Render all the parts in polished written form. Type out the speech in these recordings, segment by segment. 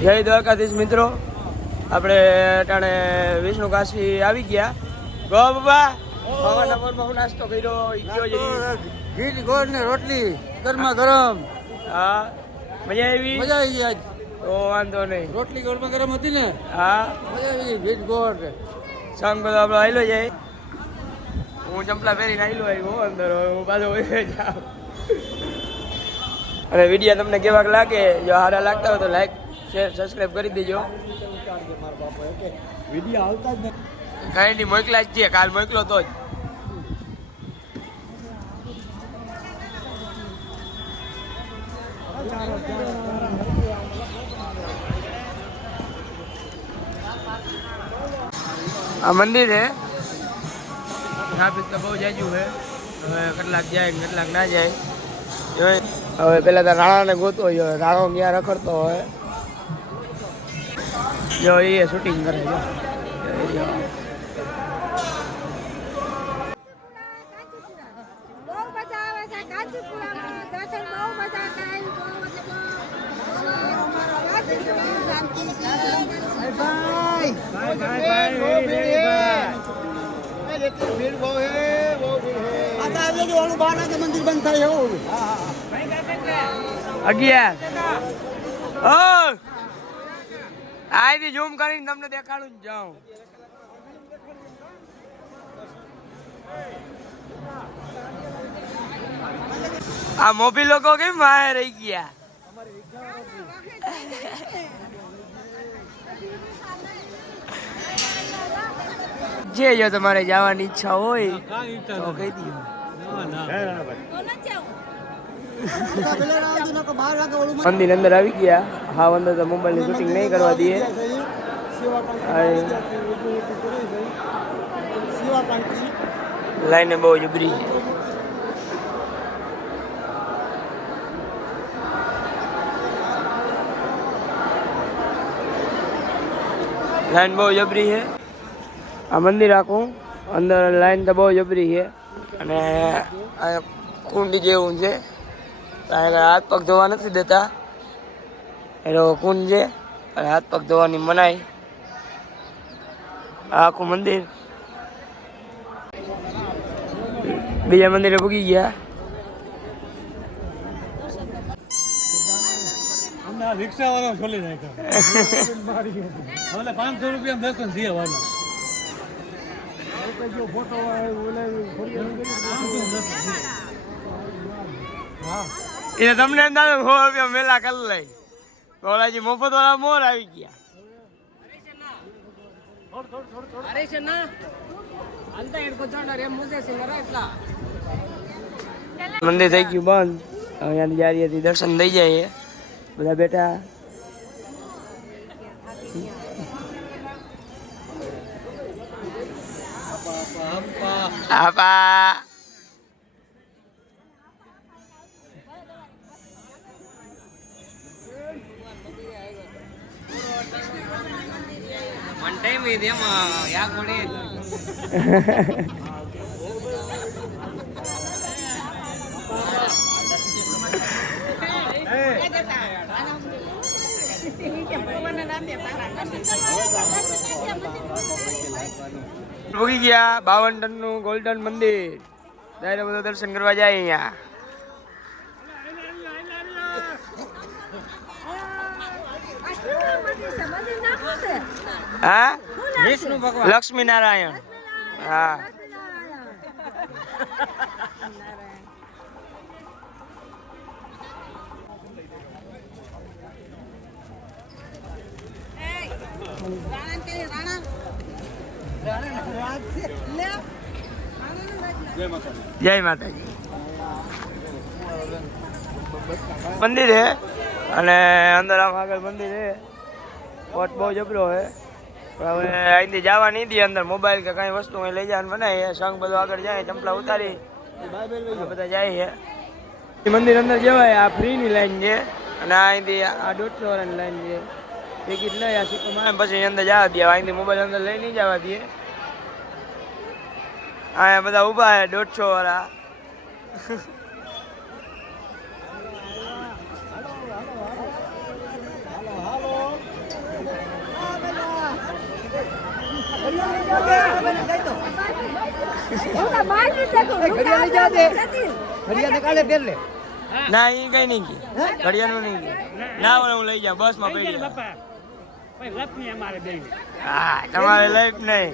જય દ્વારકાધીશ મિત્રો, આપણે ટાણે વિષ્ણુ કાશી આવી ગયા. ગો બાબા હવાના પોરમાં હું નાસ્તો કર્યો ઘી ગોળ ને રોટલી ગરમા ગરમ. હા, મજા આવી ગઈ આજ તો વાંધો નહીં. રોટલી ગરમા ગરમ હતી ને. હા, મજા આવી ગઈ. ઘી ગોળ સંગ બધો આપણો આવેલો જાય. હું ચંપલા પહેરીને આવેલો આવ્યો અંદર, હું પાછો જાઉં. અને વિડીયો તમને કેવાક લાગે, જો સારા લાગતા હોય તો લાઈક શેર સબસ્ક્રાઈબ કરી દેજો. વિડીયો આવતા જ કાંઈ નહીં, મોકલા જ છે, કાલ મોકલો તો જ. આ મંદિર છે, ટ્રાફિક તો બહુ જાજુ છે. હવે કેટલાક જાય કેટલાક ના જાય. હવે પેલા તો રાણાને ગોતો હોય, રાણો ક્યાં રખડતો હોય. જો એ શૂટિંગ કરે છે. મંદિર બંધ થાય એવું 11 આઈથી ઝૂમ કરીને તમને દેખાડું જ જાઉં. આ મોભી લોકો કેમ બહાર રહી ગયા? જે જો તમારે જવાની ઈચ્છા હોય તો કહી દો. મંદિર અંદર આવી ગયા. હા, અંદર તો મોબાઈલની શૂટિંગ નહીં કરવા દઈએ. લાઈને બહુ જબરી છે. લાઈન બહુ જબરી છે. આ મંદિર આખું અંદર લાઈન તો બહુ જબરી છે. અને આ કુંડ જેવું છે, હાથ પગ ધોવા નથી દેતા. એનો કુંડ છે અને હાથ પગ ધોવાની મનાઈ. આખું મંદિર. બીજા મંદિરે પૂગી ગયા. રિક્ષા વાળા ખોલી નાખ્યા. 500 રૂપિયા દર્શન થયા વાળા. એ તમને અંદાજો 100 રૂપિયા મેલા કરી લઈ. ગોલાજી મફત વાળા મોર આવી ગયા. મંદિર થઈ ગયું બંધ. અહીંયાથી જારીએથી દર્શન થઈ જાય. બધા બેઠા. આપા one time idem ya kone પૂગી ગયા 52 ટનનું ગોલ્ડન મંદિર. ત્યારે બધા દર્શન કરવા જાય અહીંયા. હા, વિષ્ણુ ભગવાન, લક્ષ્મી નારાયણ. હા, જય માતાજી. મંદિર હે અને અંદર આમ આગળ મંદિર હે. કોટ બહુ જબરો હે. પણ હવે અહીંથી જવા નહીં દે અંદર. મોબાઈલ કે કઈ વસ્તુ લઈ જવાનું બનાય. સંઘ બધું આગળ જાય, ચંપલા ઉતારી બધા જાય છે. મંદિર અંદર જવાય. આ ફ્રીની લાઈન છે અને અહીંથી આ 150 વાળાની લાઈન છે. ટિકિટ લઈ આ સિક્કો પછી અંદર જવા દે. અહીંથી મોબાઈલ અંદર લઈ નહીં જવા દે. અહીંયા બધા ઊભા છે 150 વાળા. ઘડિયાળ લઈ જા દે ઘડિયાળ કાલે પહેર લે ના એ કઈ નહીં કે ઘડિયાળનું નહીં કે ના હવે હું લઈ જાઉં બસમાં પડી જાય. હા તમારે લઈ નહીં.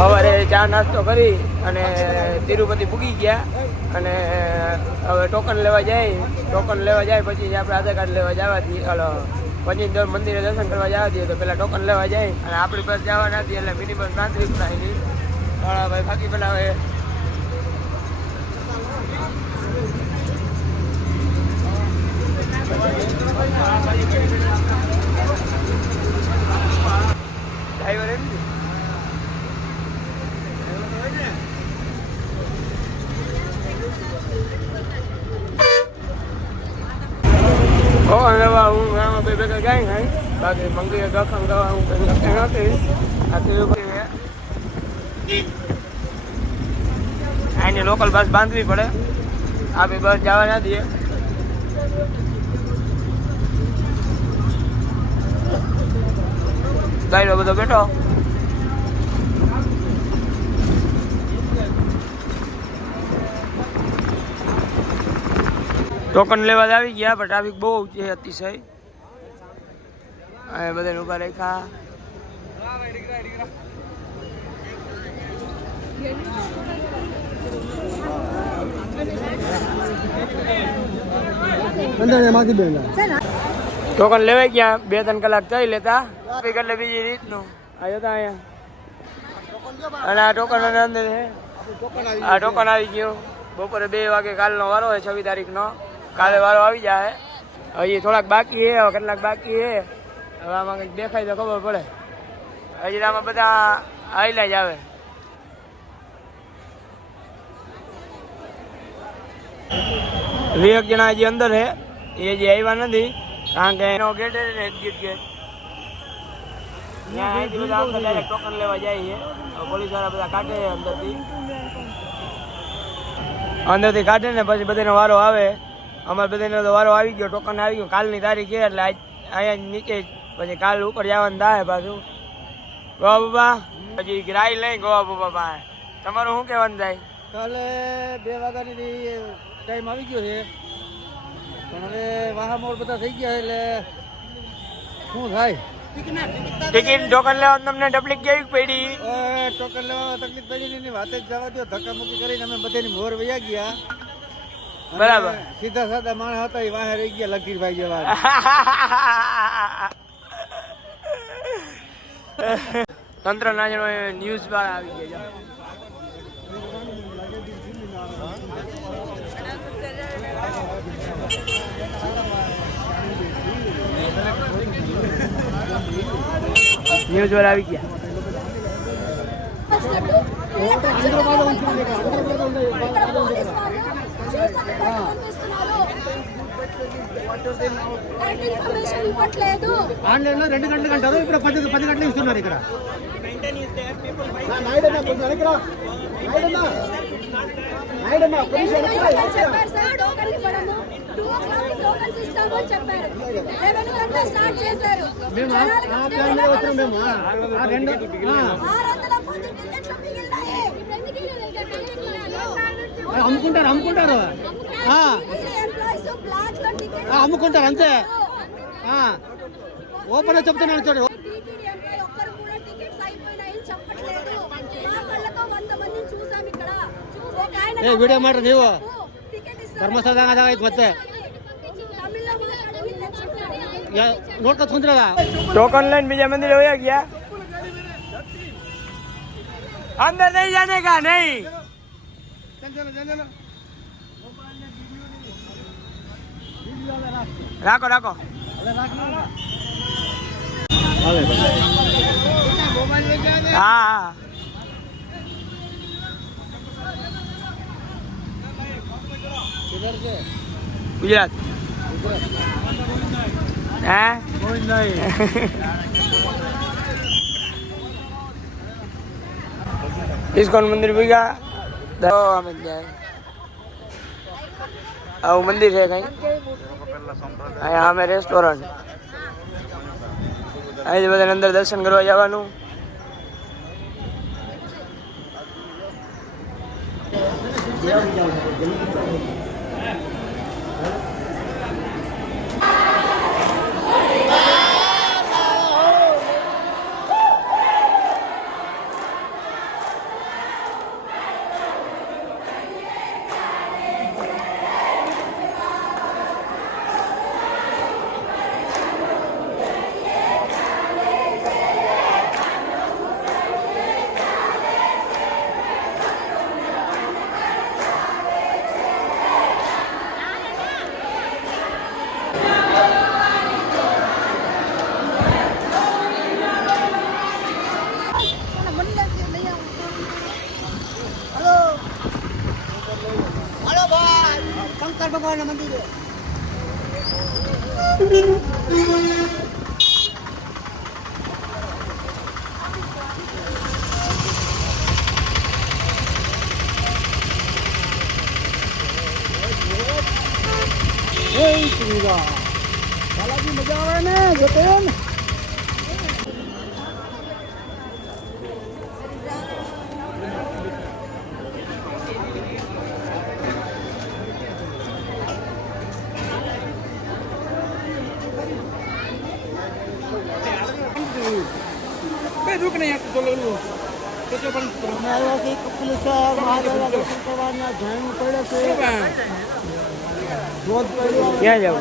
સવારે ચા નાસ્તો કરી અને તિરુપતિ પૂગી ગયા અને હવે ટોકન લેવા જાય પછી આપણે આધાર કાર્ડ લેવા જવાથી પછી મંદિરે દર્શન કરવા જવા દઈએ તો પેલા ટોકન લેવા જાય અને આપણી બસ જવા નથી એટલે મિની બસ 35 આવી ભાઈ બાકી પેલા હવે ડ્રાઈવર એમ હું ગામમાં બે ભેગા ગાય ખાઈ બાકી મંગી ગખમ ગવા હું કંઈ લખી નથી આ તિરુપતિ અહીંની લોકલ બસ બાંધવી પડે આપણી બસ જવા ના દઈએ. ગાયલો બધો બેઠો ટોકન લેવા જ આવી ગયા પણ ટ્રાફિક બહુ છે અતિશય અને બધાને ઉભા રાખ્યા. ટોકન લેવાઈ ગયા 2-3 કલાક થઈ લેતા ટ્રાફિક એટલે બીજી રીતનું આવ્યો હતા અહીંયા અને આ ટોકન અંદર છે. આ ટોકન આવી ગયું બપોરે 2 વાગે કાલનો વારો છે 26 તારીખનો કાલે વારો આવી જાય. હજી થોડાક બાકી છે હવે કેટલાક બાકી છે હવે આમાં કંઈક દેખાય તો ખબર પડે. હજી આમાં બધા આવેલા જ આવે. વીસ જણા હજી અંદર છે એ હજી આવ્યા નથી કારણ કે એનો ગેટ છે ને એક્ઝિટ ગેટ ત્યાં બધા અંદર ડાયરેક્ટ ટોકન લેવા જાય છે. પોલીસ વાળા બધા કાઢે અંદરથી કાઢે ને પછી બધાનો વારો આવે. અમારે બધાનો તો વારો આવી ગયો ટોકન આવી ગયો કાલની તારીખ છે એટલે આજ અહીંયા નીચે પછી કાલ ઉપર જવાનું થાય પાછું. ગોવા બાબા પછી ગ્રાઈ લઈ ગોવા બાબા પાસે તમારું શું કહેવાનું થાય? કાલે 2 વાગ્યાની ટાઈમ આવી ગયો છે પણ હવે વાહામોડ બધા થઈ ગયા એટલે શું થાય? ટિકિટ ટોકન લેવા તમને તકલીફ કેવી પડી? ટોકન લેવા તકલીફ પડી ની વાત જ જવા દો. ધક્કામુક્કી કરીને અમે બધાની મોર વયા ગયા. બરાબર. સીધા સાદા માણસ હતા એ વાહે રહી ગયા લકીરભાઈ જેવા. તંત્ર ના જણો ન્યૂઝ પર આવી ગયા. ન્યૂઝ વાળા આવી ગયા. ఆన్లైన్లో 2 గంటలకు అంటారు ఇప్పుడు 10 గంటలకు ఇస్తున్నారు ఇక్కడ. అమ్ముకుంటారు అమ్ముకుంటారు అంతే. ఓపెన్ చెప్తున్నాను చూడు. వీడియో మాట నీవు ధర్మస్థಳ ಮತ್ತೆ ನೋಡ್ಕೊಂಡ್ರಲ್ಲ टोकन लाइन बीजा मंदिर हो गया अंदर नहीं जाने का नहीं. રાખો રાખો હા किधर से ગુજરાત હા कोई नहीं ઇસ્કોન મંદિર ભેગા અમે જાય આવું મંદિર છે કઈ અહીંયા અમે રેસ્ટોરન્ટ અહીંથી બધાને અંદર દર્શન કરવા જવાનું हेलो भाई शंकर भगवान मंदिर है बालाजी मजा આવે ને જોતે ને रुक नहीं चलो कपिलेश्वर महादेव दर्शन करवाना ધ્યાન પડે છે ક્યાં જાવ